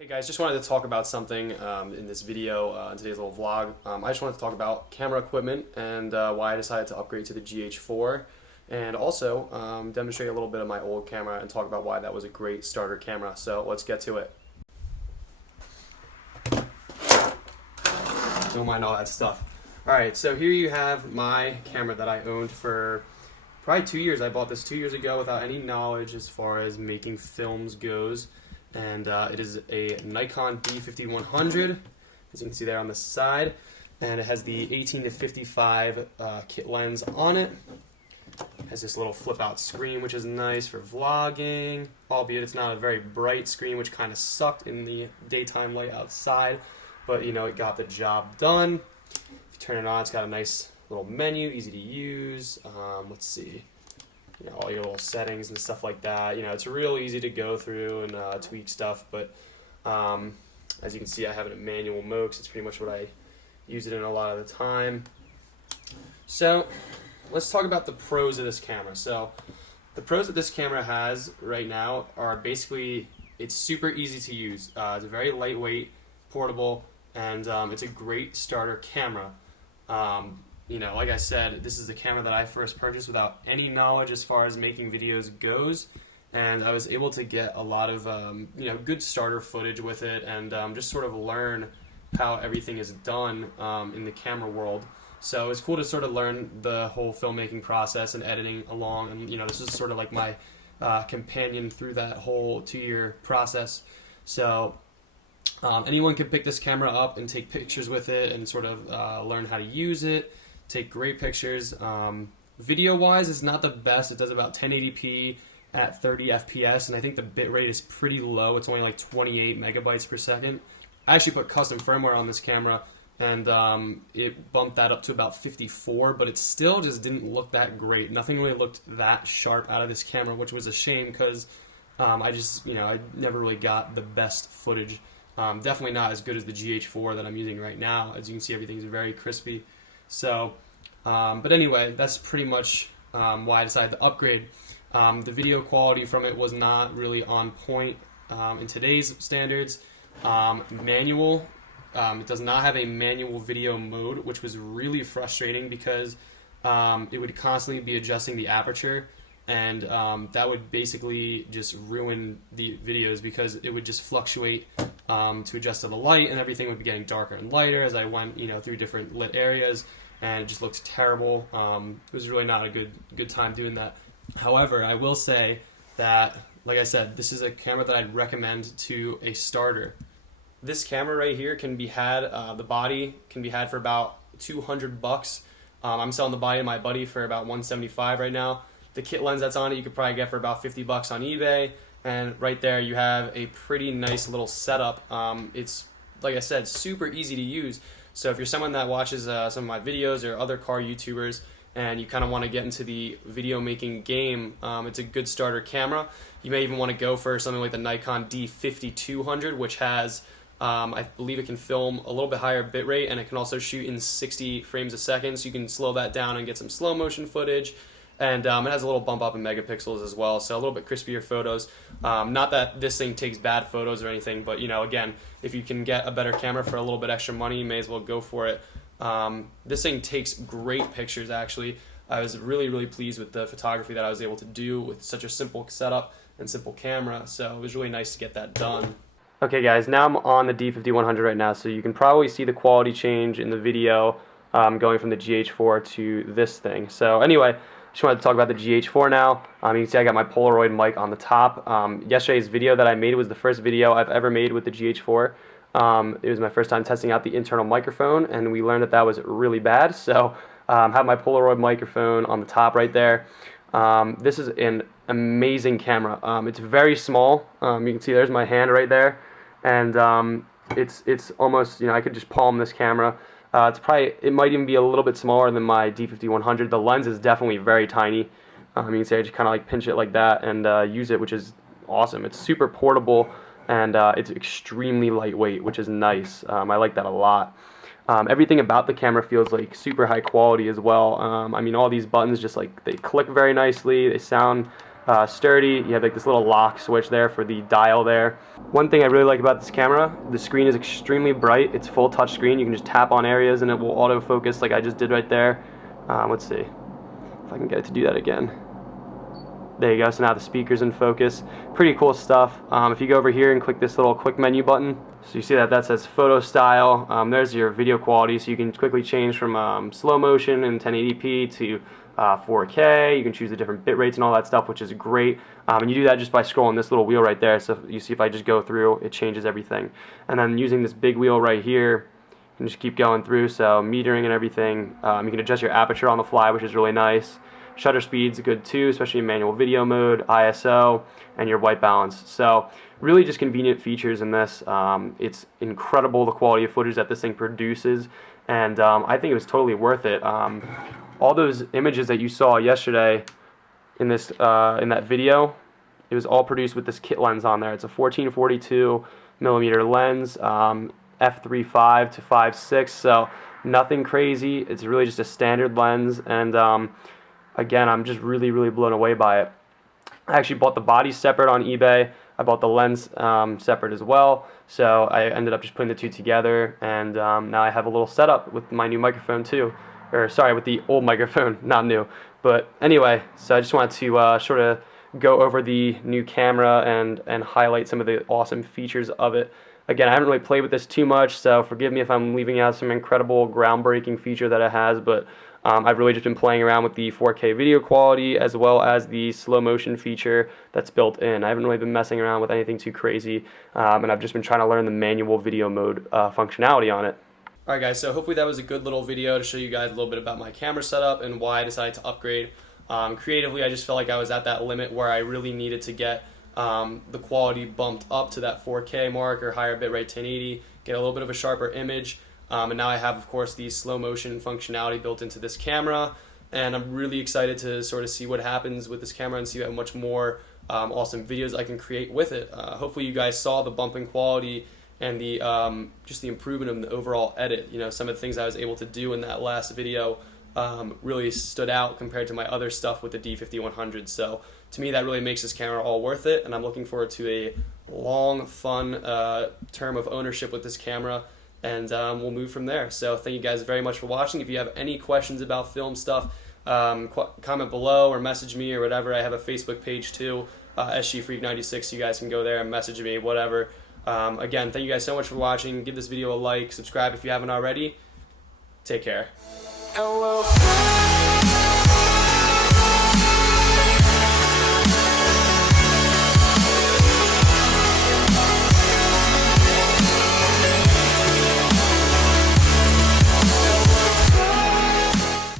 Hey guys, just wanted to talk about something in this video, in today's little vlog. I just wanted to talk about camera equipment and why I decided to upgrade to the GH4, and also demonstrate a little bit of my old camera and talk about why that was a great starter camera. So let's get to it. Don't mind all that stuff. Alright, so here you have my camera that I owned for probably 2 years. I bought this 2 years ago without any knowledge as far as making films goes. And it is a Nikon D5100, as you can see there on the side, and it has the 18 to 55 kit lens on it. It has this little flip out screen, which is nice for vlogging, albeit it's not a very bright screen, which kind of sucked in the daytime light outside, but you know, it got the job done. If you turn it on, it's got a nice little menu, easy to use. Let's see. You know, all your little settings and stuff like that. You know, it's real easy to go through and tweak stuff, but as you can see, I have it in manual mode because it's pretty much what I use it in a lot of the time. So let's talk about the pros of this camera. So the pros that this camera has right now are basically, it's super easy to use. It's very lightweight, portable, and it's a great starter camera. You know, like I said, this is the camera that I first purchased without any knowledge as far as making videos goes, and I was able to get a lot of you know, good starter footage with it, and just sort of learn how everything is done in the camera world. So it's cool to sort of learn the whole filmmaking process and editing along, and you know, this is sort of like my companion through that whole 2-year process. So anyone can pick this camera up and take pictures with it and sort of learn how to use it. Take great pictures. Video wise, it's not the best. It does about 1080p at 30 FPS, and I think the bitrate is pretty low. It's only like 28 megabytes per second. I actually put custom firmware on this camera, and it bumped that up to about 54, but it still just didn't look that great. Nothing really looked that sharp out of this camera, which was a shame because I just, you know, I never really got the best footage. Definitely not as good as the GH4 that I'm using right now. As you can see, everything's very crispy. So, but anyway, that's pretty much why I decided to upgrade. The video quality from it was not really on point in today's standards. Manual, it does not have a manual video mode, which was really frustrating because it would constantly be adjusting the aperture, and that would basically just ruin the videos because it would just fluctuate to adjust to the light, and everything would be getting darker and lighter as I went, you know, through different lit areas, and it just looks terrible. It was really not a good time doing that. However, I will say that, like I said, this is a camera that I'd recommend to a starter. This camera right here can be had, the body can be had for about $200. I'm selling the body to my buddy for about $175 right now. The kit lens that's on it you could probably get for about $50 on eBay. And right there you have a pretty nice little setup. It's, like I said, super easy to use. So if you're someone that watches some of my videos or other car YouTubers and you kind of want to get into the video making game, it's a good starter camera. You may even want to go for something like the Nikon D5200, which has, I believe it can film a little bit higher bitrate, and it can also shoot in 60 frames a second, so you can slow that down and get some slow motion footage. And it has a little bump up in megapixels as well, so a little bit crispier photos. Not that this thing takes bad photos or anything, but you know, again, if you can get a better camera for a little bit extra money, you may as well go for it. This thing takes great pictures, actually. I was really pleased with the photography that I was able to do with such a simple setup and simple camera, so it was really nice to get that done. Okay guys, now I'm on the D5100 right now, so you can probably see the quality change in the video going from the GH4 to this thing. So anyway, just wanted to talk about the GH4 now. You can see I got my Polaroid mic on the top. Yesterday's video that I made was the first video I've ever made with the GH4. It was my first time testing out the internal microphone, and we learned that that was really bad. So I have my Polaroid microphone on the top right there. This is an amazing camera. It's very small. You can see there's my hand right there, and it's almost, you know, I could just palm this camera. It might even be a little bit smaller than my D5100. The lens is definitely very tiny. You can see I just kind of like pinch it like that and use it, which is awesome. It's super portable, and it's extremely lightweight, which is nice. I like that a lot. Everything about the camera feels like super high quality as well. I mean, all these buttons just like, they click very nicely. They sound sturdy. You have like this little lock switch there for the dial there. One thing I really like about this camera, the screen is extremely bright. It's full touch screen. You can just tap on areas and it will autofocus like I just did right there. Let's see if I can get it to do that again. There you go, so now the speaker's in focus. Pretty cool stuff. If you go over here and click this little quick menu button, so you see that says photo style. There's your video quality, so you can quickly change from slow motion and 1080p to 4K. You can choose the different bit rates and all that stuff, which is great. And you do that just by scrolling this little wheel right there. So you see if I just go through, it changes everything. And then using this big wheel right here, you can just keep going through. So metering and everything. You can adjust your aperture on the fly, which is really nice. Shutter speed's good too, especially in manual video mode, ISO, and your white balance. So really just convenient features in this. It's incredible the quality of footage that this thing produces, and I think it was totally worth it. All those images that you saw yesterday in this in that video, it was all produced with this kit lens on there. It's a 14-42 millimeter lens, f3.5 to 5.6, so nothing crazy. It's really just a standard lens, and again, I'm just really blown away by it. I actually bought the body separate on eBay. I bought the lens separate as well, so I ended up just putting the two together, and now I have a little setup with my new microphone too. Or sorry, with the old microphone, not new. But anyway, so I just wanted to sort of go over the new camera and highlight some of the awesome features of it. Again, I haven't really played with this too much, so forgive me if I'm leaving out some incredible groundbreaking feature that it has, but I've really just been playing around with the 4K video quality as well as the slow motion feature that's built in. I haven't really been messing around with anything too crazy, and I've just been trying to learn the manual video mode functionality on it. Alright guys, so hopefully that was a good little video to show you guys a little bit about my camera setup and why I decided to upgrade. Creatively, I just felt like I was at that limit where I really needed to get the quality bumped up to that 4K mark or higher bitrate 1080, get a little bit of a sharper image. And now I have, of course, the slow motion functionality built into this camera, and I'm really excited to sort of see what happens with this camera and see how much more awesome videos I can create with it. Hopefully you guys saw the bump in quality and the just the improvement of the overall edit. You know, some of the things I was able to do in that last video really stood out compared to my other stuff with the D5100. So to me, that really makes this camera all worth it, and I'm looking forward to a long, fun term of ownership with this camera, and we'll move from there. So thank you guys very much for watching. If you have any questions about film stuff, comment below or message me or whatever. I have a Facebook page too, SGFreak96. You guys can go there and message me, whatever. Again, thank you guys so much for watching. Give this video a like, subscribe if you haven't already. Take care.